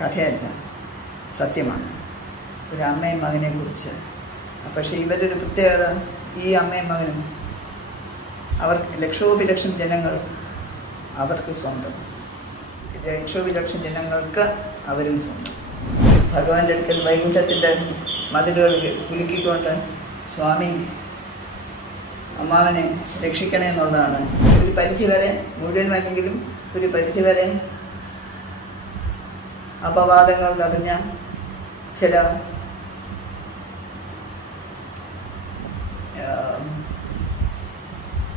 കഥയല്ല. സത്യമാണ്. ഒരു അമ്മയും മകനെ കുറിച്ച്. പക്ഷേ ഒരു പ്രത്യേകത ഈ അമ്മയും മകനും. അവർക്ക് ലക്ഷോപിലക്ഷം ജനങ്ങൾ അവർക്ക് സ്വന്തം. ലക്ഷോപിലക്ഷം ജനങ്ങൾക്ക് അവരും സ്വന്തം. ഭഗവാന്റെ അടുക്കൽ വൈകുണ്ഠത്തിന്റെ മതിലുകൾ കുലുക്കിക്കൊണ്ട് സ്വാമി അമ്മാവനെ രക്ഷിക്കണേ എന്നുള്ളതാണ്. ഒരു പരിധിവരെ മുഴുവനുമല്ലെങ്കിലും ഒരു പരിധിവരെ അപവാദങ്ങൾ നിറഞ്ഞ ചില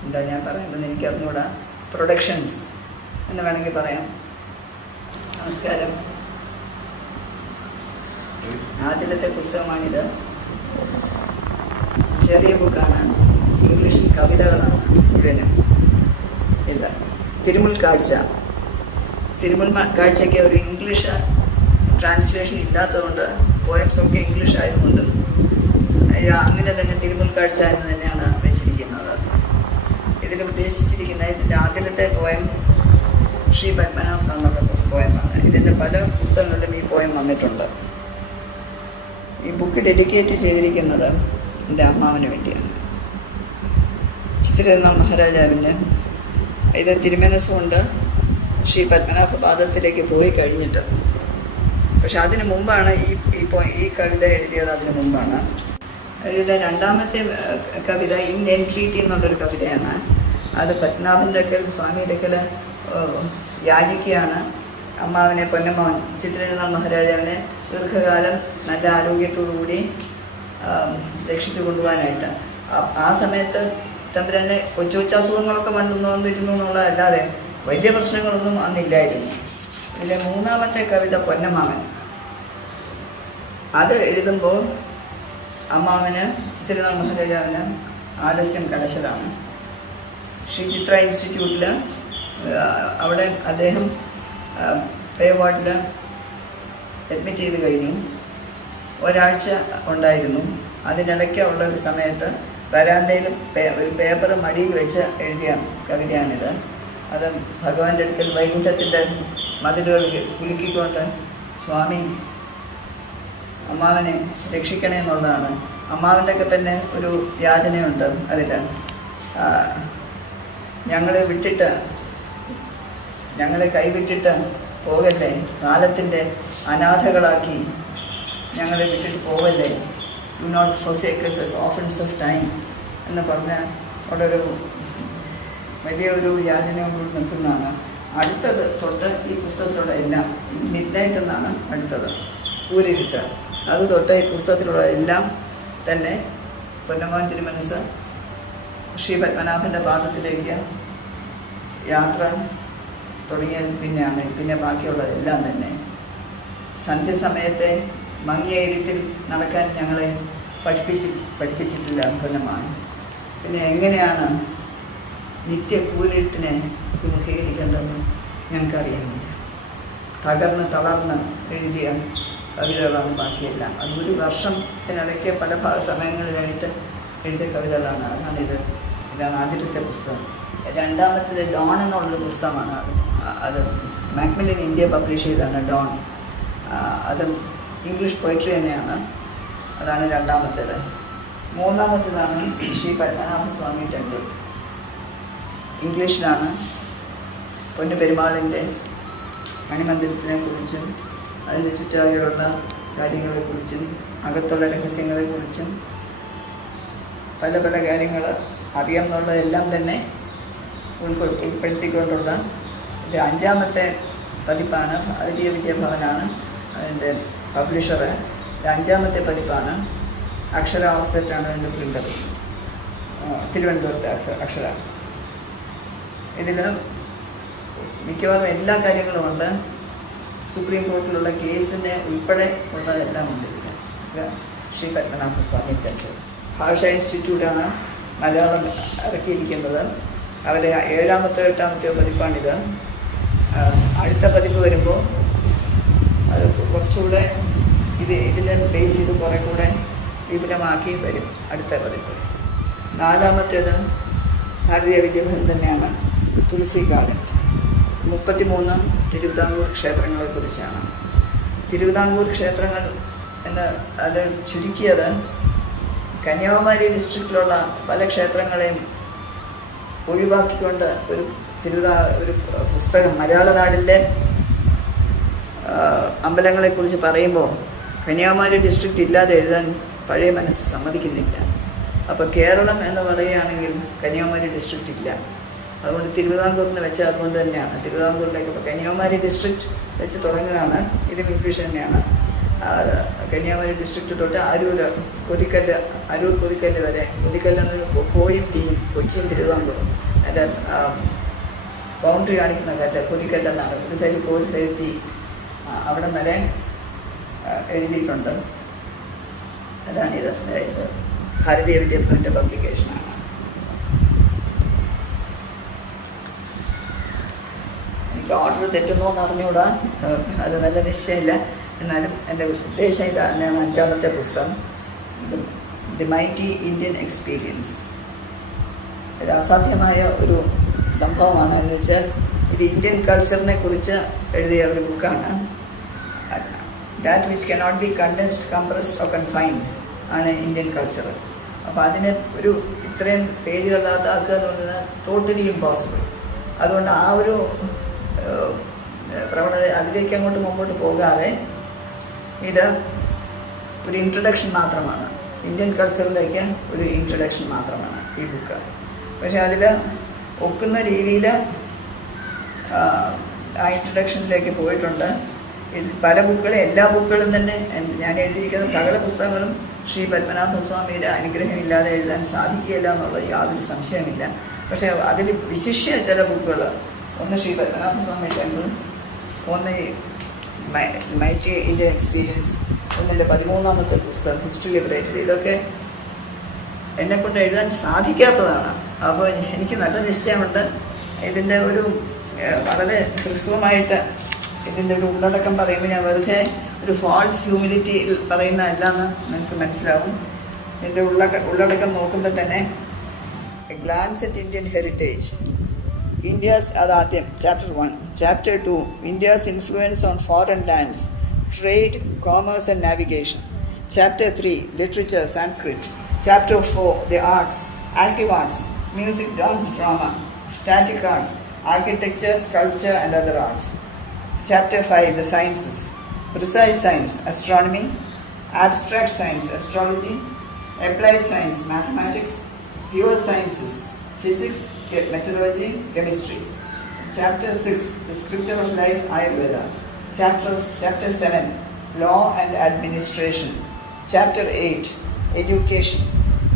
എന്താ ഞാൻ പറയേണ്ടത് എനിക്കറിഞ്ഞൂടാ. പ്രൊഡക്ഷൻസ് എന്ന് വേണമെങ്കിൽ പറയാം. നമസ്കാരം. ആദ്യത്തെ പുസ്തകമാണിത്. ചെറിയ ബുക്കാണ്. ഇംഗ്ലീഷിൽ കവിതകളാണ് മുഴുവനും ഇത് തിരുമുൽ കാഴ്ച തിരുമുൽ കാഴ്ചയ്ക്ക് ഒരു ഇംഗ്ലീഷ് ട്രാൻസ്ലേഷൻ ഇല്ലാത്തതുകൊണ്ട് പോയംസ് ഒക്കെ ഇംഗ്ലീഷ് ആയതുകൊണ്ട് അങ്ങനെ തന്നെ തിരുമുൽ കാഴ്ച എന്ന് തന്നെയാണ് വെച്ചിരിക്കുന്നത്. ഇതിൽ ഉദ്ദേശിച്ചിരിക്കുന്ന ഇതിന്റെ ആദ്യത്തെ പോയം ശ്രീ പത്മനാഭ് എന്നുള്ള പോയമാണ് ഇതിന്റെ പല പുസ്തകങ്ങളിലും ഈ പോയം വന്നിട്ടുണ്ട്. ഈ ബുക്ക് ഡെഡിക്കേറ്റ് ചെയ്തിരിക്കുന്നത് എന്റെ അമ്മാവന് വേണ്ടിയാണ്. ചിത്രരത്ന മഹാരാജാവിന്റെ ഇത് തിരുമനസ്സുകൊണ്ട് ശ്രീ പത്മനാഭ പാദത്തിലേക്ക് പോയി കഴിഞ്ഞിട്ട്. പക്ഷെ അതിനു മുമ്പാണ് ഈ പോ- ഈ കവിത എഴുതിയത് അതിനു മുമ്പാണ്. ഇതിലെ രണ്ടാമത്തെ കവിത ഇൻ എൻട്രീറ്റി എന്നുള്ളൊരു കവിതയാണ്. അത് പത്മനാഭന്റെ അടുക്കൽ സ്വാമിയുടെ അടുക്കൽ യാചിക്കുകയാണ്. അമ്മാവിനെ പൊന്നമ്മ ചിത്രരത്ന മഹാരാജാവിനെ ദീർഘകാലം നല്ല ആരോഗ്യത്തോടുകൂടി കൂടി രക്ഷിച്ചു കൊണ്ടുപോകാനായിട്ട്. ആ- സമയത്ത് തമ്പുരാനെ കൊച്ചു കൊച്ചു അസുഖങ്ങളൊക്കെ വന്നിരുന്നു എന്നുള്ളതല്ലാതെ വലിയ പ്രശ്നങ്ങളൊന്നും അന്നില്ലായിരുന്നു. പിന്നെ മൂന്നാമത്തെ കവിത പൊന്നമാമൻ അത് എഴുതുമ്പോൾ അമ്മാവന് ചിത്രനാഥ മഹാരാജാവിന് ആലസ്യം കലശലാണ്. ശ്രീ ചിത്ര ഇൻസ്റ്റിറ്റ്യൂട്ടിൽ അവിടെ അദ്ദേഹം പേ വാർഡിൽ അഡ്മിറ്റ് ചെയ്ത് കഴിഞ്ഞു. ഒരാഴ്ച ഉണ്ടായിരുന്നു. അതിനിടയ്ക്ക് ഉള്ള ഒരു സമയത്ത് വരാന്തയിലും ഒരു പേപ്പർ മടിയിൽ വെച്ച് എഴുതിയ കവിതയാണിത്. അത് ഭഗവാന്റെ അടുക്കൽ വൈകുണ്ഠത്തിന്റെ മതിലുകൾ കുലുക്കിക്കൊണ്ട് സ്വാമി അമ്മാവനെ രക്ഷിക്കണേ എന്നുള്ളതാണ്. അമ്മാവന്റെയൊക്കെ തന്നെ ഒരു യാചനയുണ്ട് അതിൽ ഞങ്ങളെ വിട്ടിട്ട് ഞങ്ങളെ കൈവിട്ടിട്ട് പോകല്ലേ? കാലത്തിന്റെ അനാഥകളാക്കി ഞങ്ങളെ വിട്ടിട്ട് പോകല്ലേ? Do not forsake us orphans of time എന്ന് പറഞ്ഞ അവിടെ ഒരു വലിയൊരു യാചനയോട് നിൽക്കുന്നതാണ്. അടുത്തത് തൊട്ട് ഈ പുസ്തകത്തിലുള്ള എല്ലാം മിഡ് നൈറ്റ് എന്നാണ് അടുത്തത്. ഊരിരുട്ട് അത് തൊട്ട് ഈ പുസ്തകത്തിലുള്ള എല്ലാം തന്നെ പൊന്നമോൻ തിരുമനസ് ശ്രീ പത്മനാഭന്റെ പാദത്തിലേക്ക് യാത്ര തുടങ്ങിയത് പിന്നെയാണ്. പിന്നെ ബാക്കിയുള്ള എല്ലാം തന്നെ. സന്ധ്യസമയത്തെ മങ്ങിയ ഇരുട്ടിൽ നടക്കാൻ ഞങ്ങളെ പഠിപ്പിച്ച് പഠിപ്പിച്ചിട്ടില്ല പൊന്നമാണ് പിന്നെ എങ്ങനെയാണ് നിത്യ കൂരിട്ടിനെ വിമുഖീകരിക്കേണ്ടതെന്ന് ഞങ്ങൾക്കറിയാമില്ല തകർന്ന് തളർന്ന് എഴുതിയ കവിതകളാണ് ബാക്കിയെല്ലാം. അത് ഒരു വർഷത്തിനിടയ്ക്ക് പല സമയങ്ങളിലായിട്ട് എഴുതിയ കവിതകളാണ്. അതാണ് ഇത്. ഇതാണ് ആദ്യത്തെ പുസ്തകം. രണ്ടാമത്തേത് ഡോൺ എന്നുള്ളൊരു പുസ്തകമാണ് അത്. അത് മാക്മിലിൻ ഇന്ത്യ പബ്ലിഷ് ചെയ്തതാണ് ഡോൺ. അത് ഇംഗ്ലീഷ് പോയിട്രി തന്നെയാണ്. അതാണ് രണ്ടാമത്തേത്. മൂന്നാമത്തേതാണ് ശ്രീ പത്മനാഭസ്വാമി ടെമ്പിൾ. ഇംഗ്ലീഷിലാണ് പൊന്നു പെരുമാളിന്റെ മണിമന്ദിരത്തിനെ കുറിച്ചും അതിന്റെ ചുറ്റാകെയുള്ള കാര്യങ്ങളെക്കുറിച്ചും അകത്തുള്ള രഹസ്യങ്ങളെക്കുറിച്ചും പല പല കാര്യങ്ങൾ അറിയാമെന്നുള്ളതെല്ലാം തന്നെ ഉൾക്കൊ ഉൾപ്പെടുത്തിക്കൊണ്ടുള്ള ഇത് അഞ്ചാമത്തെ പതിപ്പാണ്. ഭാരതീയ വിദ്യാഭവനാണ് അതിന്റെ പബ്ലിഷർ അഞ്ചാമത്തെ പതിപ്പാണ് അക്ഷര ഓഫ്സെറ്റാണ് അതിന്റെ പ്രിന്റർ. തിരുവനന്തപുരത്തെ അക്ഷര അക്ഷര. ഇതിൽ മിക്കവാറും എല്ലാ കാര്യങ്ങളും ഉണ്ട്. സുപ്രീം കോർട്ടിലുള്ള കേസിനെ ഉൾപ്പെടെ ഉള്ളതെല്ലാം ഉണ്ട് ശ്രീ പത്മനാഭ സ്വാമി ടെമ്പിൾ. ഭാഷാ ഇൻസ്റ്റിറ്റ്യൂട്ടാണ് മലയാളം ഇറക്കിയിരിക്കുന്നത്. അവരെ ഏഴാമത്തെ എട്ടാമത്തെ പതിപ്പാണിത്. അടുത്ത പതിപ്പ് വരുമ്പോൾ അത് കുറച്ചുകൂടെ ഇത് ഇതിനെ ബേസ് ചെയ്ത് കുറേ കൂടെ വിപുലമാക്കി വരും അടുത്ത പതിപ്പ്. നാലാമത്തേത് ഭാരതീയ വിദ്യാഭ്യാസം തന്നെയാണ്. തുളസി ഗാർഡൻ മുപ്പത്തിമൂന്ന് തിരുവിതാംകൂർ ക്ഷേത്രങ്ങളെക്കുറിച്ചാണ് തിരുവിതാംകൂർ ക്ഷേത്രങ്ങൾ എന്ന് അത് ചുരുക്കിയത് കന്യാകുമാരി ഡിസ്ട്രിക്റ്റിലുള്ള പല ക്ഷേത്രങ്ങളെയും ഒഴിവാക്കിക്കൊണ്ട് ഒരു തിരുവിതാ ഒരു പുസ്തകം മലയാള നാടിന്റെ അമ്പലങ്ങളെക്കുറിച്ച് പറയുമ്പോൾ കന്യാകുമാരി ഡിസ്ട്രിക്റ്റ് ഇല്ലാതെ എഴുതാൻ പഴയ മനസ്സ് സമ്മതിക്കുന്നില്ല. അപ്പോൾ കേരളം എന്ന് പറയുകയാണെങ്കിൽ കന്യാകുമാരി ഡിസ്ട്രിക്റ്റ് ഇല്ല. അതുകൊണ്ട് തിരുവിതാംകൂറിന് വെച്ച് അതുകൊണ്ട് തന്നെയാണ്. തിരുവിതാംകൂറിലേക്ക് ഇപ്പോൾ കന്യാകുമാരി ഡിസ്ട്രിക്റ്റ് വെച്ച് തുടങ്ങുകയാണ്. ഇത് ഇംഗ്ലീഷ് തന്നെയാണ്. കന്യാകുമാരി ഡിസ്ട്രിക്റ്റ് തൊട്ട് അരൂർ കൊതിക്കല്ല് അരൂർ കൊതിക്കല്ല് വരെ. കൊതിക്കല്ലെന്ന് കോയും തീയും കൊച്ചിയും തിരുവിതാംകൂറും. അതിന്റെ ബൗണ്ടറി കാണിക്കുന്ന കല്ല് കൊതിക്കല്ലെന്നാണ് ഒരു സൈഡ് ഒരു സൈഡിൽ തീ. അവിടെ വരെ എഴുതിയിട്ടുണ്ട്. അതാണ് ഈ ഇത് ഭാരതീയ വിദ്യാഭവന്റെ പബ്ലിക്കേഷനാണ് എനിക്ക് ഓർഡർ തെറ്റുന്നു എന്ന് അത് നല്ല നിശ്ചയമില്ല എന്നാലും എന്റെ ഉദ്ദേശം ഇത് തന്നെയാണ് അഞ്ചാമത്തെ പുസ്തകം. ദി മൈറ്റി ഇന്ത്യൻ എക്സ്പീരിയൻസ് ഇത് അസാധ്യമായ ഒരു സംഭവമാണ്. എന്ന് വെച്ചാൽ ഇത് ഇന്ത്യൻ കൾച്ചറിനെ കുറിച്ച് എഴുതിയ ഒരു ബുക്കാണ് that which cannot be condensed compressed or confined ആണ് ഇന്ത്യൻ കൾച്ചർ അപ്പോൾ അതിനെ ഒരു ഇത്രയും പേജുകളില്ലാത്ത ആക്കുക എന്ന് പറയുന്നത് ടോട്ടലി ഇമ്പോസിബിൾ അതുകൊണ്ട് ആ ഒരു പ്രവണത അതിലേക്ക് അങ്ങോട്ട് മുമ്പോട്ട് പോകാതെ ഇത് ഒരു ഇൻട്രഡക്ഷൻ മാത്രമാണ്. ഇന്ത്യൻ കൾച്ചറിലേക്ക് ഒരു ഇൻട്രഡക്ഷൻ മാത്രമാണ് ഈ ബുക്ക് പക്ഷെ അതിൽ ഒക്കുന്ന രീതിയിൽ ആ ഇൻട്രഡക്ഷനിലേക്ക് പോയിട്ടുണ്ട്. പല ബുക്കുകളും എല്ലാ ബുക്കുകളും തന്നെ ഞാൻ എഴുതിയിരിക്കുന്ന സകല പുസ്തകങ്ങളും ശ്രീ പത്മനാഭ സ്വാമിയുടെ അനുഗ്രഹമില്ലാതെ എഴുതാൻ സാധിക്കുകയില്ല എന്നുള്ള യാതൊരു സംശയമില്ല പക്ഷേ അതിൽ വിശിഷ്യ ചില ബുക്കുകൾ ഒന്ന് ശ്രീ പത്മനാഭ സ്വാമി ടെമ്പിളും ഒന്ന് മൈറ്റി ഇന്ത്യൻ എക്സ്പീരിയൻസ് ഒന്നിന്റെ പതിമൂന്നാമത്തെ പുസ്തകം ഹിസ്റ്ററി ലിബറേറ്റഡ് ഇതൊക്കെ എന്നെക്കൊണ്ട് എഴുതാൻ സാധിക്കാത്തതാണ്. അപ്പോൾ എനിക്ക് നല്ല നിശ്ചയമുണ്ട്. ഇതിന്റെ ഒരു വളരെ ഹ്രസ്വമായിട്ട് ഇതിന്റെ ഒരു ഉള്ളടക്കം പറയുമ്പോൾ ഞാൻ വെറുതെ ഒരു ഫാൾസ് ഹ്യൂമിലിറ്റി പറയുന്നതല്ല എന്ന് നിങ്ങൾക്ക് മനസ്സിലാവും. ഇതിന്റെ ഉള്ള ഉള്ളടക്കം നോക്കുമ്പോൾ തന്നെ glance at Indian heritage India's Adatim. Chapter 1. Chapter 2 India's influence on foreign lands, trade, commerce, and navigation. Chapter 3 Literature, Sanskrit. Chapter 4 The arts, active arts, music, dance, drama, static arts, architecture, sculpture, and other arts. Chapter 5 The sciences, precise science, astronomy, abstract science, astrology, applied science, mathematics, pure sciences, physics, Che- Chemistry. Chapter 6 The Scripture of Life Ayurveda. Chapter, chapter 7 Law and Administration. Chapter 8 Education.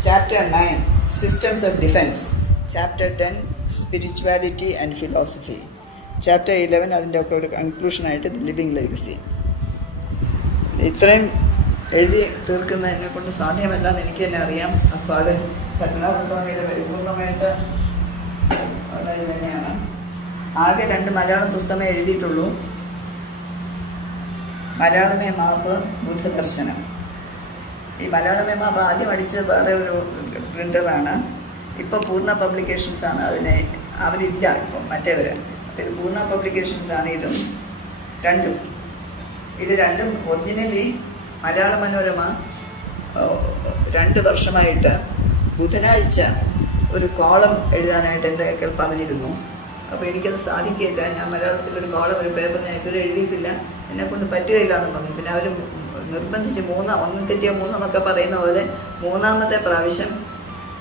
Chapter 9 Systems of Defense. Chapter 10 Spirituality and Philosophy. Chapter eleven അതിന്റെ ഒക്കെ ഒരു കൺക്ലൂഷനായിട്ട് living legacy ഇത്രയും എഴുതി തീർക്കുന്ന എന്നെ കൊണ്ട് സാധ്യമല്ല എനിക്ക് തന്നെ അറിയാം അപ്പോൾ അത് പത്മനാഭസ്വാമിയുടെ പരിപൂർണമായിട്ട് ഇത് തന്നെയാണ്. ആകെ രണ്ട് മലയാള പുസ്തകമേ എഴുതിയിട്ടുള്ളൂ. മലയാളമേ മാപ്പ് ബുദ്ധദർശനം. ഈ മലയാളമേ മാപ്പ് ആദ്യം അടിച്ചത് വേറെ ഒരു പ്രിന്ററാണ്. ഇപ്പോൾ പൂർണ ആണ് അതിനെ അവരില്ല ഇപ്പം മറ്റേവർ ഇത് പൂർണ ആണ് ഇതും രണ്ടും. ഇത് രണ്ടും ഒറിജിനലി മലയാള മനോരമ രണ്ട് വർഷമായിട്ട് ബുധനാഴ്ച ഒരു കോളം എഴുതാനായിട്ട് എന്റെ അയക്കൽ പറഞ്ഞിരുന്നു. അപ്പോൾ എനിക്കത് സാധിക്കില്ല ഞാൻ മലയാളത്തിൽ ഒരു കോളം ഒരു പേപ്പറിന് ഇതുവരെ എഴുതിയിട്ടില്ല. എന്നെ കൊണ്ട് പറ്റുകയില്ല എന്ന് പറഞ്ഞു. പിന്നെ അവർ നിർബന്ധിച്ച് മൂന്നാം ഒന്ന് തെറ്റിയോ മൂന്നെന്നൊക്കെ പറയുന്ന പോലെ മൂന്നാമത്തെ പ്രാവശ്യം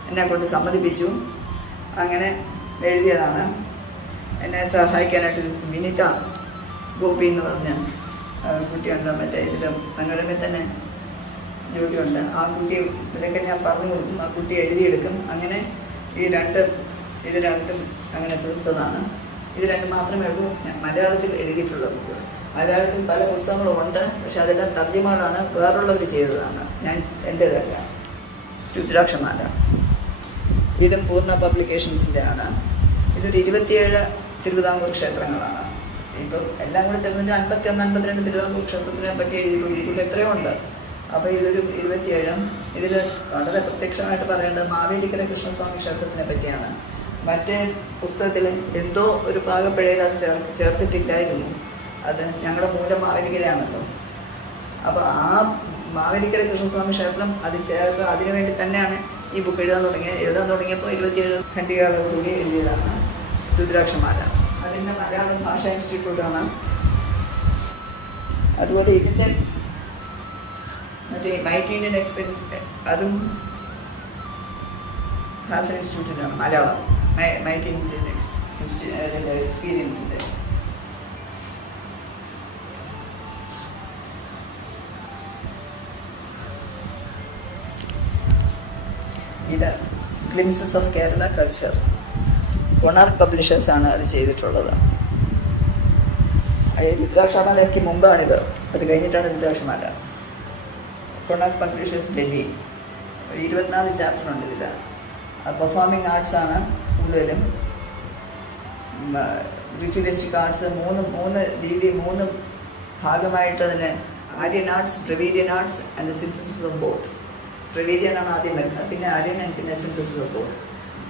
എന്നെ കൊണ്ട് സമ്മതിപ്പിച്ചു. അങ്ങനെ എഴുതിയതാണ്. എന്നെ സഹായിക്കാനായിട്ട് വിനിത ഗോപി എന്ന് പറഞ്ഞ കുട്ടിയുണ്ട്. മറ്റേ ഇതിൽ മനോരമയിൽ തന്നെ ജോലിയുണ്ട് ആ കുട്ടി ഇവരൊക്കെ ഞാൻ പറഞ്ഞു കൊടുക്കും. ആ കുട്ടി എഴുതിയെടുക്കും. അങ്ങനെ ഈ രണ്ട് ഇത് രണ്ടും അങ്ങനെ തീർത്തതാണ്. ഇത് രണ്ട് മാത്രമേ ഉള്ളൂ. ഞാൻ മലയാളത്തിൽ എഴുതിയിട്ടുള്ള ബുക്കുകൾ മലയാളത്തിൽ പല പുസ്തകങ്ങളും ഉണ്ട്. പക്ഷെ അതെല്ലാം തർജമകളാണ് വേറുള്ളവർ ചെയ്തതാണ്. ഞാൻ എന്റേതല്ല രുദ്രാക്ഷമാല. ഇതും പൂർണ പബ്ലിക്കേഷൻസിന്റെ ആണ് ഇതൊരു ഇരുപത്തിയേഴ് തിരുവിതാംകൂർ ക്ഷേത്രങ്ങളാണ്. ഇപ്പം എല്ലാം കൂടെ ചേർന്നിട്ട് അൻപത്തി ഒന്ന് അൻപത്തിരണ്ട് തിരുവിതാംകൂർ ക്ഷേത്രത്തിനെ പറ്റി എഴുതിയിട്ടുണ്ട്. ഇതിൽ എത്രയോ ഉണ്ട്. അപ്പോൾ ഇതൊരു ഇരുപത്തിയേഴും ഇതിൽ വളരെ പ്രത്യക്ഷമായിട്ട് പറയേണ്ടത് മാവേലിക്കര കൃഷ്ണസ്വാമി ക്ഷേത്രത്തിനെ പറ്റിയാണ്. മറ്റേ പുസ്തകത്തിൽ എന്തോ ഒരു പാകപ്പിഴയിൽ അത് ചേർ ചേർത്തിട്ടില്ലായിരുന്നു. അത് ഞങ്ങളുടെ മൂലം മാവേലിക്കരയാണല്ലോ. അപ്പോൾ ആ മാവേലിക്കര കൃഷ്ണസ്വാമി ക്ഷേത്രം അത് ചേർത്ത് അതിനു വേണ്ടി തന്നെയാണ് ഈ ബുക്ക് എഴുതാൻ തുടങ്ങിയത് എഴുതാൻ തുടങ്ങിയപ്പോൾ ഇരുപത്തിയേഴ് ഖണ്ഡികകളോടുകൂടി എഴുതിയതാണ് രുദ്രാക്ഷമാല. അതിന്റെ മലയാളം ഭാഷാ ഇൻസ്റ്റിറ്റ്യൂട്ടാണ്. അതുപോലെ ഇതിന്റെ മറ്റേ നൈറ്റ് ഇന്ത്യൻ എക്സ്പെൻസ് അതും ഫാഷൻ ഇൻസ്റ്റിറ്റ്യൂട്ടിനാണ് മലയാളം. നൈറ്റ് ഇന്ത്യൻ എക്സ്പീരിയൻസിന്റെ ഇത് glimpses of Kerala culture Konark പബ്ലിഷേഴ്സാണ് അത് ചെയ്തിട്ടുള്ളത്. രുദ്രാക്ഷമാലയ്ക്ക് മുമ്പാണിത്. അത് കഴിഞ്ഞിട്ടാണ് രുദ്രാക്ഷമാല കൊണാർക്ക് പബ്ലിഷേഴ്സ് ഡൽഹി. ഒരു ഇരുപത്തിനാല് ചാപ്റ്റർ ഉണ്ട് ഇതിൽ പെർഫോമിംഗ് ആർട്സ് ആണ് കൂടുതലും. റിച്വലിസ്റ്റിക് ആർട്സ് മൂന്ന് മൂന്ന് രീതി മൂന്ന് ഭാഗമായിട്ട് അതിന് Aryan arts Dravidian arts and synthesis of both Dravidian ആണ് ആദ്യം വരുന്നത്. പിന്നെ ആര്യൻ ആൻഡ് പിന്നെ സിന്തസിസ് ഓഫ് ബോത്ത്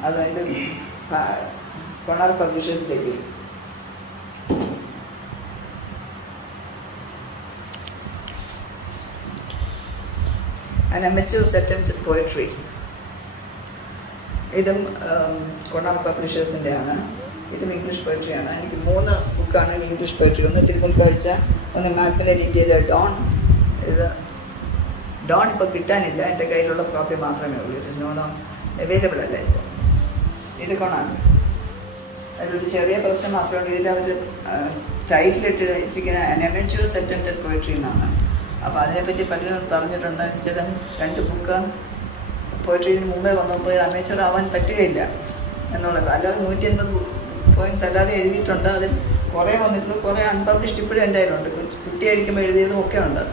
അതായത് Konark publishers Delhi. An amateur attempt at poetry. ഇതും കൊണാർ പബ്ലിഷേഴ്സിന്റെ ആണ് ഇതും ഇംഗ്ലീഷ് പോയട്രിയാണ് എനിക്ക് മൂന്ന് ബുക്കാണ് ഇംഗ്ലീഷ് പോയട്രി ഒന്ന് തിരുമുൽ കാഴ്ച ഒന്ന് മാക്മിലൻ ഇന്ത്യയിലെ ഡോൺ ഇത് ഡോൺ ഇപ്പോൾ കിട്ടാനില്ല. എന്റെ കയ്യിലുള്ള കോപ്പി മാത്രമേ ഉള്ളൂ. ഇറ്റ് ഇസ് നോട്ട് അവൈലബിൾ അല്ല ഇപ്പോൾ ഇത് കൊണാർക്ക് അതിലൊരു ചെറിയ പ്രശ്നം മാത്രമേ ഉള്ളൂ ഇതിൽ അവർ ടൈറ്റിലിട്ട് ഇട്ടിരിക്കുന്ന അനമച്യൂസ് അറ്റൻഡഡ് പോയട്രി എന്നാണ്. അപ്പോൾ അതിനെപ്പറ്റി പലരും പറഞ്ഞിട്ടുണ്ട്. ചില രണ്ട് ബുക്ക് ഇതിന് മുമ്പേ വന്നപ്പോൾ അമേച്ചർ ആവാൻ പറ്റുകയില്ല എന്നുള്ളത് അല്ലാതെ നൂറ്റി അൻപത് പോയിന്റ്സ് അല്ലാതെ എഴുതിയിട്ടുണ്ട്. അതിൽ കുറേ വന്നിട്ടുണ്ട്. കുറേ അൺപബ്ലിഷ്ഡ് ഇപ്പോഴും എന്റെ കയ്യിലുണ്ട്. കുട്ടിയായിരിക്കുമ്പോൾ എഴുതിയതും ഒക്കെ ഉണ്ട്.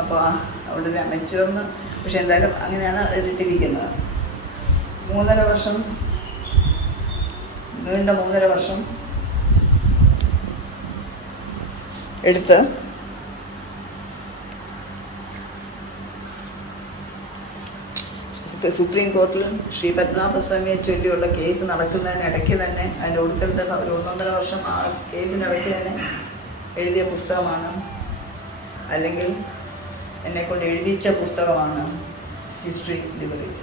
അപ്പോൾ അവിടെ ഒരു അമേച്ചറിന് പക്ഷെ എന്തായാലും അങ്ങനെയാണ് ഇട്ടിരിക്കുന്നത്. മൂന്നര വർഷം നീണ്ട മൂന്നര വർഷം എടുത്ത് സുപ്രീം കോർട്ടിൽ ശ്രീ പത്മനാഭസ്വാമിയെ ചൊല്ലിയുള്ള കേസ് നടക്കുന്നതിനിടയ്ക്ക് തന്നെ അതിന്റെ ഒടുക്കൽ തന്നെ ഒരു ഒന്നൊന്നര വർഷം ആ കേസിനിടയ്ക്ക് തന്നെ എഴുതിയ പുസ്തകമാണ്. അല്ലെങ്കിൽ എന്നെക്കൊണ്ട് എഴുതിച്ച പുസ്തകമാണ് ഹിസ്റ്ററി ലിബറേറ്റ്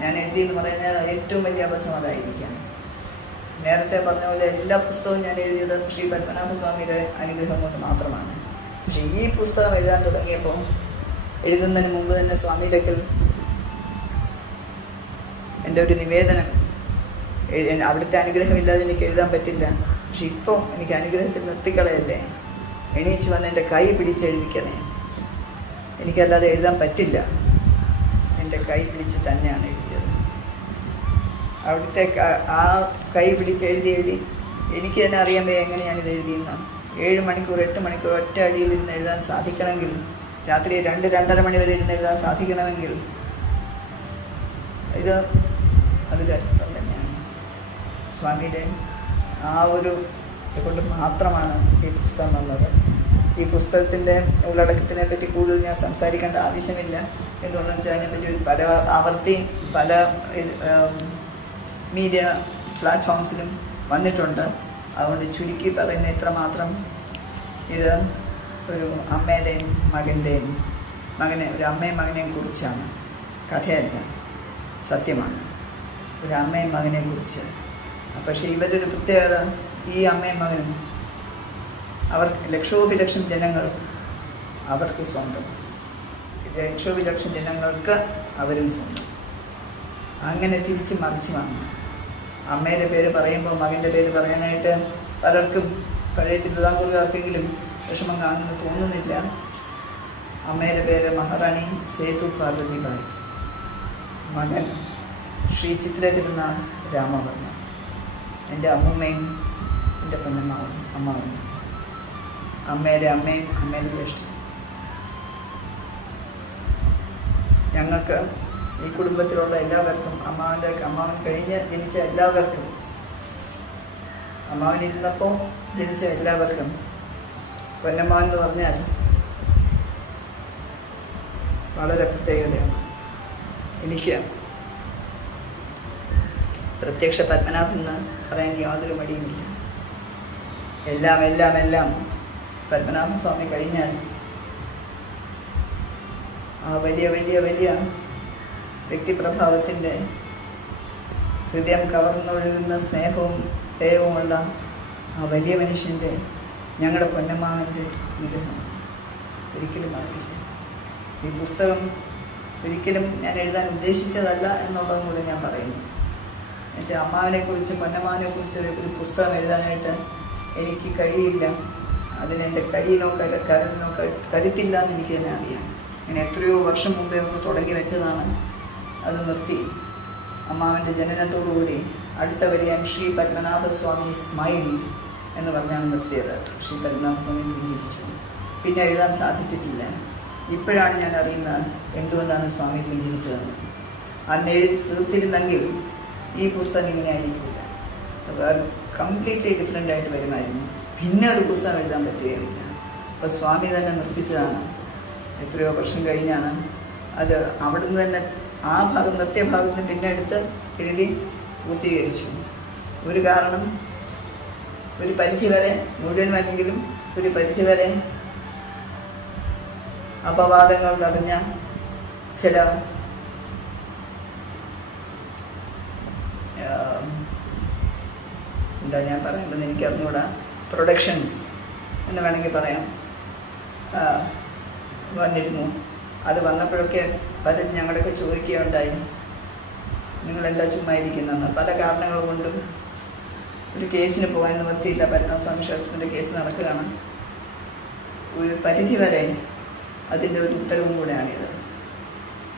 ഞാൻ എഴുതിയെന്ന് പറയുന്നത് ഏറ്റവും വലിയ അബദ്ധം അതായിരിക്കാം. നേരത്തെ പറഞ്ഞ പോലെ എല്ലാ പുസ്തകവും ഞാൻ എഴുതിയത് ശ്രീ പത്മനാഭസ്വാമിയുടെ അനുഗ്രഹം കൊണ്ട് മാത്രമാണ്. പക്ഷേ ഈ പുസ്തകം എഴുതാൻ തുടങ്ങിയപ്പോൾ എഴുതുന്നതിന് മുമ്പ് തന്നെ സ്വാമിയിലേക്കൽ എന്റെ ഒരു നിവേദനം അവിടുത്തെ അനുഗ്രഹമില്ലാതെ എനിക്ക് എഴുതാൻ പറ്റില്ല. പക്ഷെ ഇപ്പോൾ എനിക്ക് അനുഗ്രഹത്തിൽ നിർത്തിക്കളയല്ലേ? എണീച്ച് വന്ന് എന്റെ കൈ പിടിച്ച് എഴുതിക്കണേ. എനിക്കല്ലാതെ എഴുതാൻ പറ്റില്ല. എന്റെ കൈ പിടിച്ച് തന്നെയാണ് എഴുതിയത്. അവിടുത്തെ ആ കൈ പിടിച്ച് എഴുതി എഴുതി എനിക്ക് തന്നെ അറിയാൻ വയ്യ എങ്ങനെ ഞാനിത് എഴുതിയെന്ന്. ഏഴ് മണിക്കൂർ എട്ട് മണിക്കൂർ ഒറ്റ അടിയിൽ ഇരുന്ന് എഴുതാൻ സാധിക്കണമെങ്കിൽ രാത്രി രണ്ട് രണ്ടര മണി വരെ ഇരുന്ന് എഴുതാൻ സാധിക്കണമെങ്കിൽ ഇത് അതിന്റെ ചരിത്രം തന്നെയാണ്. സ്വാമിയുടെ ആ ഒരു കൊണ്ട് മാത്രമാണ് ഈ പുസ്തകം വന്നത്. ഈ പുസ്തകത്തിന്റെ ഉള്ളടക്കത്തിനെ പറ്റി കൂടുതൽ ഞാൻ സംസാരിക്കേണ്ട ആവശ്യമില്ല. എന്തുകൊണ്ടെന്ന് വെച്ചാൽ അതിനെപ്പറ്റി ഒരു പല ആവർത്തി പല മീഡിയ പ്ലാറ്റ്ഫോംസിലും വന്നിട്ടുണ്ട്. അതുകൊണ്ട് ചുരുക്കി പറയുന്ന ഇത്ര മാത്രം. ഇത് ഒരു അമ്മയുടെയും മകന്റെയും മകനെ ഒരു അമ്മയും മകനെയും കുറിച്ചാണ്. കഥയല്ല സത്യമാണ്. ഒരു അമ്മയും മകനെ കുറിച്ച് പക്ഷേ ഇവരുടെ ഒരു പ്രത്യേകത ഈ അമ്മയും മകനും അവർ ലക്ഷോഭിലക്ഷം ജനങ്ങൾ അവർക്ക് സ്വന്തം. ലക്ഷോഭിലക്ഷം ജനങ്ങൾക്ക് അവരും സ്വന്തം. അങ്ങനെ തിരിച്ച് മറിച്ച് വന്നു. അമ്മയുടെ പേര് പറയുമ്പോൾ മകന്റെ പേര് പറയാനായിട്ട് പലർക്കും പഴയ തിരുവിതാംകൂറുകാർക്കെങ്കിലും വിഷമം കാണുന്നു തോന്നുന്നില്ല അമ്മയുടെ പേര് മഹാറാണി സേതു പാർവതിബായി മകൻ ശ്രീ ചിത്ര തിരുനാൾ രാമവർമ്മ. എന്റെ അമ്മൂമ്മയും എന്റെ പെണ്ണമ്മാവും അമ്മാവും. അമ്മയുടെ അമ്മയും അമ്മയുടെ ജ്യേഷ്ഠ ഞങ്ങൾക്ക് ഈ കുടുംബത്തിലുള്ള എല്ലാവർക്കും അമ്മാവന്റെ അമ്മാവൻ കഴിഞ്ഞ് ജനിച്ച എല്ലാവർക്കും അമ്മാവൻ ഇരുന്നപ്പോൾ ജനിച്ച എല്ലാവർക്കും പൊന്നമ്മാവൻ എന്ന് പറഞ്ഞാൽ വളരെ പ്രത്യേകതയാണ്. എനിക്ക് പ്രത്യക്ഷ പത്മനാഭെന്ന് പറയാൻ യാതൊരു മടിയുമില്ല. എല്ലാം എല്ലാം എല്ലാം പത്മനാഭസ്വാമി കഴിഞ്ഞാൽ ആ വലിയ വലിയ വലിയ വ്യക്തിപ്രഭാവത്തിന്റെ ഹൃദയം കവർന്നൊഴുകുന്ന സ്നേഹവും ദേവുമുള്ള ആ വലിയ മനുഷ്യന്റെ ഞങ്ങളുടെ പൊന്നമ്മാവന്റെ വിഗ്രഹം ഒരിക്കലും മറക്കില്ല ഈ പുസ്തകം ഒരിക്കലും ഞാൻ എഴുതാൻ ഉദ്ദേശിച്ചതല്ല എന്നുള്ളതും കൂടെ ഞാൻ പറയുന്നു. എന്നുവെച്ചാൽ അമ്മാവിനെ കുറിച്ച് പൊന്നമ്മാവിനെ കുറിച്ച് ഒരു പുസ്തകം എഴുതാനായിട്ട് എനിക്ക് കഴിയില്ല. അതിന് എന്റെ കയ്യിലോ കര കരലിനോ കരുത്തില്ല എന്ന് എനിക്ക് തന്നെ അറിയാം. ഞാൻ എത്രയോ വർഷം മുമ്പേ ഒന്ന് തുടങ്ങി വെച്ചതാണ്. അത് നിർത്തി. അമ്മാവിന്റെ ജനനത്തോടുകൂടി അടുത്ത വരിയാൻ ശ്രീ പത്മനാഭസ്വാമി സ്മൈൽ എന്ന് പറഞ്ഞാണ് നിർത്തിയത്. ശ്രീ പത്മനാഭസ്വാമി പുഞ്ചിരിച്ചു. പിന്നെ എഴുതാൻ സാധിച്ചിട്ടില്ല. ഇപ്പോഴാണ് ഞാൻ അറിയുന്നത് എന്തുകൊണ്ടാണ് സ്വാമി പുഞ്ചിരിച്ചതെന്ന്. അന്ന് എഴുതി തീർത്തിരുന്നെങ്കിൽ ഈ പുസ്തകം ഇങ്ങനെ ആയിരിക്കില്ല. അത് കംപ്ലീറ്റ്ലി ഡിഫറെന്റ് ആയിട്ട് വരുമായിരുന്നു. പിന്നെ ഒരു പുസ്തകം എഴുതാൻ പറ്റുകയില്ല അപ്പോൾ സ്വാമി തന്നെ നിർത്തിച്ചതാണ്. എത്രയോ വർഷം കഴിഞ്ഞാണ്. അത് അവിടുന്ന് തന്നെ ആ ഭാഗം നിർത്തിയ ഭാഗത്ത് പിന്നെ എടുത്ത് എഴുതി പൂർത്തീകരിച്ചു. ഒരു കാരണം ഒരു പരിധിവരെ മുഴുവൻ അല്ലെങ്കിലും ഒരു പരിധിവരെ അപവാദങ്ങൾ നിറഞ്ഞ ചില ആം, എന്താ ഞാൻ പറയേണ്ടത് എനിക്ക് അറിഞ്ഞൂടാ പ്രൊഡക്ഷൻസ് എന്ന് വേണമെങ്കിൽ പറയാം. വന്നിരുന്നു. അത് വന്നപ്പോഴൊക്കെ പലരും ഞങ്ങളൊക്കെ ചോദിക്കുകയുണ്ടായി. നിങ്ങളെന്താ ചുമ്മാ ഇരിക്കുന്നതെന്ന് പല കാരണങ്ങൾ കൊണ്ടും ഒരു കേസിന് പോകാൻ നിവർത്തിയില്ല പരമസ്വാമി ക്ഷേത്രത്തിന്റെ കേസ് നടക്കുകയാണ്. ഒരു പരിധി വരെ അതിന്റെ ഒരു ഉത്തരവും കൂടെയാണിത്.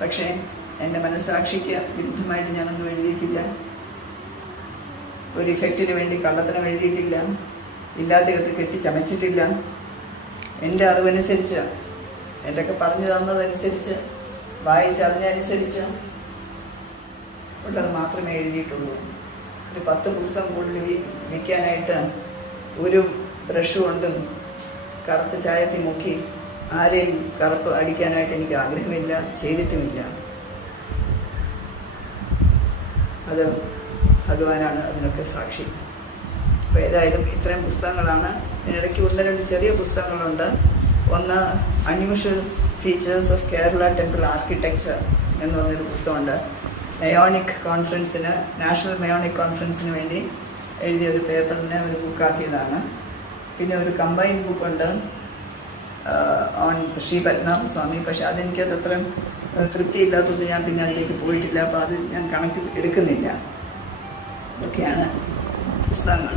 പക്ഷേ എന്റെ മനസ്സാക്ഷിക്ക് വിരുദ്ധമായിട്ട് ഞാനൊന്നും എഴുതിയിട്ടില്ല. ഒരു ഇഫക്റ്റിന് വേണ്ടി കള്ളത്തരം എഴുതിയിട്ടില്ല. കെട്ടി കെട്ടിച്ചമച്ചിട്ടില്ല. എന്റെ അറിവനുസരിച്ച് എന്റെയൊക്കെ പറഞ്ഞു തന്നതനുസരിച്ച് വായിച്ചറിഞ്ഞനുസരിച്ച് ഉള്ളത് മാത്രമേ എഴുതിയിട്ടുള്ളൂ. ഒരു പത്ത് പുസ്തകം കൂടുതൽ വിൽക്കാനായിട്ട് ഒരു ബ്രഷ് കൊണ്ടും കറുത്ത ചായത്തിൽ മുക്കി ആരെയും കറുപ്പ് അടിക്കാനായിട്ട് എനിക്ക് ആഗ്രഹമില്ല ചെയ്തിട്ടുമില്ല. അത് ഭഗവാനാണ് അതിനൊക്കെ സാക്ഷി. അപ്പോൾ ഏതായാലും ഇത്രയും പുസ്തകങ്ങളാണ്. ഇതിനിടയ്ക്ക് ഒന്ന് രണ്ട് ചെറിയ പുസ്തകങ്ങളുണ്ട്. ഒന്ന് unusual features of Kerala temple architecture എന്ന് പറഞ്ഞൊരു പുസ്തകമുണ്ട്. മെയോണിക് കോൺഫറൻസിന് നാഷണൽ മെയോണിക് കോൺഫറൻസിന് വേണ്ടി എഴുതിയ ഒരു പേപ്പറിനെ ഒരു ബുക്കാക്കിയതാണ് പിന്നെ ഒരു കമ്പൈൻ ബുക്കുണ്ട് ഓൺ ശ്രീ പത്മനാഭ സ്വാമി പക്ഷെ അതെനിക്കത് അത്രയും തൃപ്തിയില്ലാത്തതുകൊണ്ട് ഞാൻ പിന്നെ അതിലേക്ക് പോയിട്ടില്ല. അപ്പോൾ അത് ഞാൻ കണക്ക് എടുക്കുന്നില്ല. ഇതൊക്കെയാണ് പുസ്തകങ്ങൾ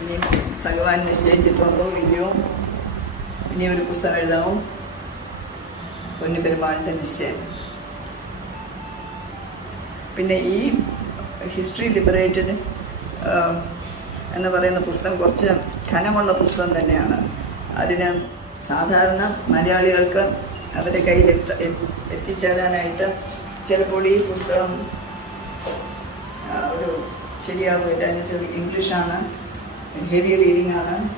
ഇനി ഭഗവാൻ നിശ്ചയിച്ചിട്ടുണ്ടോ ഇല്ലയോ ഇനി ഒരു പുസ്തകം എഴുതാവും. പൊന്നു പെരുമാളിന്റെ നിശ്ചയം. പിന്നെ ഈ ഹിസ്റ്ററി ലിബറേറ്റഡ് എന്ന് പറയുന്ന പുസ്തകം കുറച്ച് ഘനമുള്ള പുസ്തകം തന്നെയാണ്. അതിന് സാധാരണ മലയാളികൾക്ക് അവരുടെ കയ്യിൽ എത്ത എത്തി- എത്തിച്ചേരാനായിട്ട് ചിലപ്പോൾ ഈ പുസ്തകം ഒരു ശരിയാവില്ല എന്ന് വെച്ചാൽ ഇംഗ്ലീഷാണ്. ഹെവി റീഡിംഗ് ആണ്.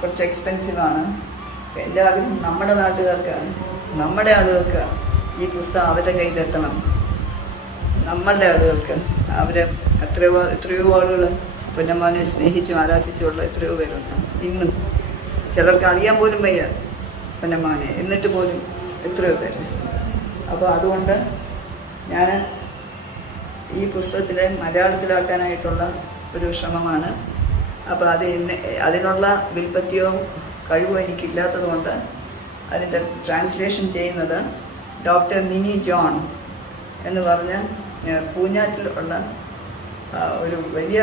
കുറച്ച് എക്സ്പെൻസീവ് ആണ്. എല്ലാവരും നമ്മുടെ നാട്ടുകാർക്ക് നമ്മുടെ ആളുകൾക്ക് ഈ പുസ്തകം അവരുടെ കയ്യിലെത്തണം. നമ്മളുടെ ആളുകൾക്ക്. അവരെ എത്രയോ എത്രയോ ആളുകൾ പൊന്നമ്മാനെ സ്നേഹിച്ചും ആരാധിച്ചുമുള്ള എത്രയോ പേരുണ്ട്. ഇന്നും ചിലർക്ക് അറിയാൻ പോലും വയ്യ പൊന്നമ്മാനെ. എന്നിട്ട് പോലും എത്രയോ പേര് അപ്പോൾ അതുകൊണ്ട് ഞാൻ ഈ പുസ്തകത്തിലെ മലയാളത്തിലാക്കാനായിട്ടുള്ള ഒരു ശ്രമമാണ്. അപ്പോൾ അത് എന്നെ അതിനുള്ള വിൽപ്പത്തിയോ കഴിവോ എനിക്കില്ലാത്തത് കൊണ്ട് അതിന്റെ ട്രാൻസ്ലേഷൻ ചെയ്യുന്നത് ഡോക്ടർ മിനി ജോൺ എന്ന് പറഞ്ഞ പൂഞ്ഞാറ്റിൽ ഉള്ള ഒരു വലിയ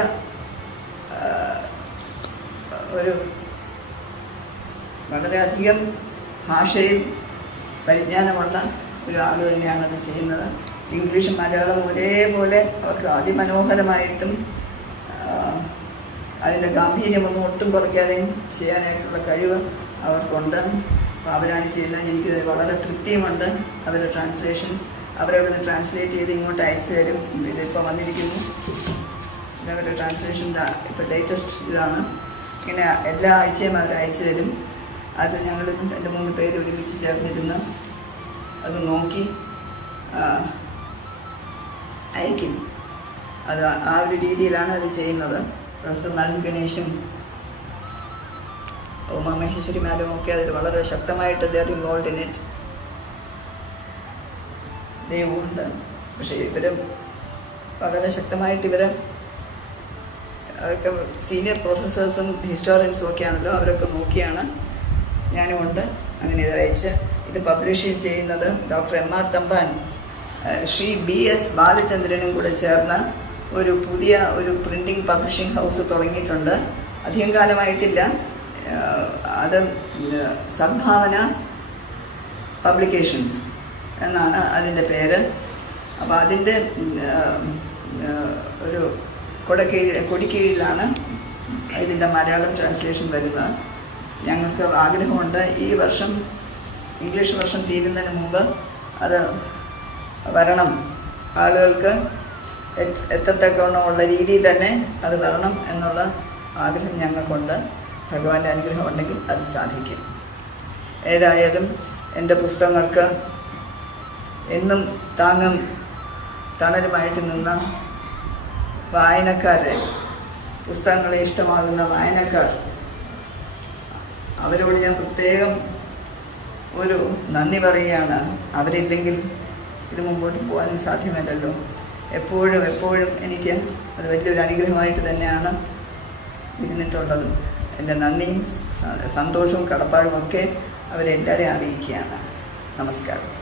ഒരു വളരെയധികം ഭാഷയും പരിജ്ഞാനമുള്ള ഒരാൾ തന്നെയാണ് അത് ചെയ്യുന്നത്. ഇംഗ്ലീഷും മലയാളം ഒരേപോലെ അവർക്ക് അതിമനോഹരമായിട്ടും അതിന്റെ ഗാംഭീര്യമൊന്നും ഒട്ടും കുറയ്ക്കാതെയും ചെയ്യാനായിട്ടുള്ള കഴിവ് അവർക്കുണ്ട്. അപ്പോൾ അവരാണ് ചെയ്യുന്നത് എനിക്ക് വളരെ തൃപ്തിയുമുണ്ട് അവരുടെ ട്രാൻസ്ലേഷൻസ് അവരവിടുന്ന് ട്രാൻസ്ലേറ്റ് ചെയ്ത് ഇങ്ങോട്ട് അയച്ചു തരും. ഇതിപ്പോൾ വന്നിരിക്കുന്നു. ഇതവരുടെ ട്രാൻസ്ലേഷന്റെ ഇപ്പോൾ ലേറ്റസ്റ്റ് ഇതാണ്. ഇങ്ങനെ എല്ലാ ആഴ്ചയും അവർ അയച്ചു തരും. അത് ഞങ്ങൾ രണ്ട് മൂന്ന് പേര് ഒരുമിച്ച് ചേർന്നിരുന്ന് അത് നോക്കി അയക്കും. അത് ആ ഒരു രീതിയിലാണ് അത് ചെയ്യുന്നത്. പ്രൊഫസർ നളിൻ ഗണേശും ഉമാമഹേശ്വരിമാരും ഒക്കെ അതിൽ വളരെ ശക്തമായിട്ട് ദർ ഇൻവോൾവ് ഇൻ ഇറ്റ് ദൈവമുണ്ട് പക്ഷേ ഇവരും വളരെ ശക്തമായിട്ട് ഇവരെ അവർക്ക് സീനിയർ പ്രൊഫസേഴ്സും ഹിസ്റ്റോറിയൻസും ഒക്കെ ആണല്ലോ അവരൊക്കെ നോക്കിയാണ്. ഞാനും ഉണ്ട്. അങ്ങനെ ഇത് അയച്ച് ഇത് പബ്ലിഷ് ചെയ്യുന്നത് doctor M R Thampan. Shri B S ബാലചന്ദ്രനും കൂടെ ചേർന്ന് ഒരു പുതിയ ഒരു പ്രിന്റിംഗ് പബ്ലിഷിംഗ് ഹൗസ് തുടങ്ങിയിട്ടുണ്ട്. അധികം കാലമായിട്ടില്ല. അത് സദ്ഭാവന പബ്ലിക്കേഷൻസ് എന്നാണ് അതിന്റെ പേര്. അപ്പോൾ അതിന്റെ ഒരു കൊടക്കീഴിൽ കൊടിക്കീഴിലാണ് ഇതിന്റെ മലയാളം ട്രാൻസ്ലേഷൻ വരുന്നത്. ഞങ്ങൾക്ക് ആഗ്രഹമുണ്ട് ഈ വർഷം ഇംഗ്ലീഷ് വർഷം തീരുന്നതിന് മുമ്പ് അത് വരണം. ആളുകൾക്ക് എത്ത- എത്തത്തക്കവണ്ണമുള്ള രീതിയിൽ തന്നെ അത് വരണം എന്നുള്ള ആഗ്രഹം ഞങ്ങൾക്കുണ്ട്. ഭഗവാന്റെ അനുഗ്രഹം ഉണ്ടെങ്കിൽ അത് സാധിക്കും. ഏതായാലും എന്റെ പുസ്തകങ്ങൾക്ക് എന്നും താങ്ങും തണലുമായിട്ട് നിന്ന വായനക്കാരെ പുസ്തകങ്ങളെ ഇഷ്ടമാകുന്ന വായനക്കാർ അവരോട് ഞാൻ പ്രത്യേകം ഒരു നന്ദി പറയുകയാണ്. അവരില്ലെങ്കിൽ ഇത് മുമ്പോട്ട് പോകാനും സാധ്യമല്ലല്ലോ. എപ്പോഴും എപ്പോഴും എനിക്ക് അത് വലിയൊരു അനുഗ്രഹമായിട്ട് തന്നെയാണ് ഇരുന്നിട്ടുള്ളത്. എന്റെ നന്ദിയും സന്തോഷവും കടപ്പാടും ഒക്കെ അവരെല്ലാവരെയും അറിയിക്കുകയാണ്. നമസ്കാരം.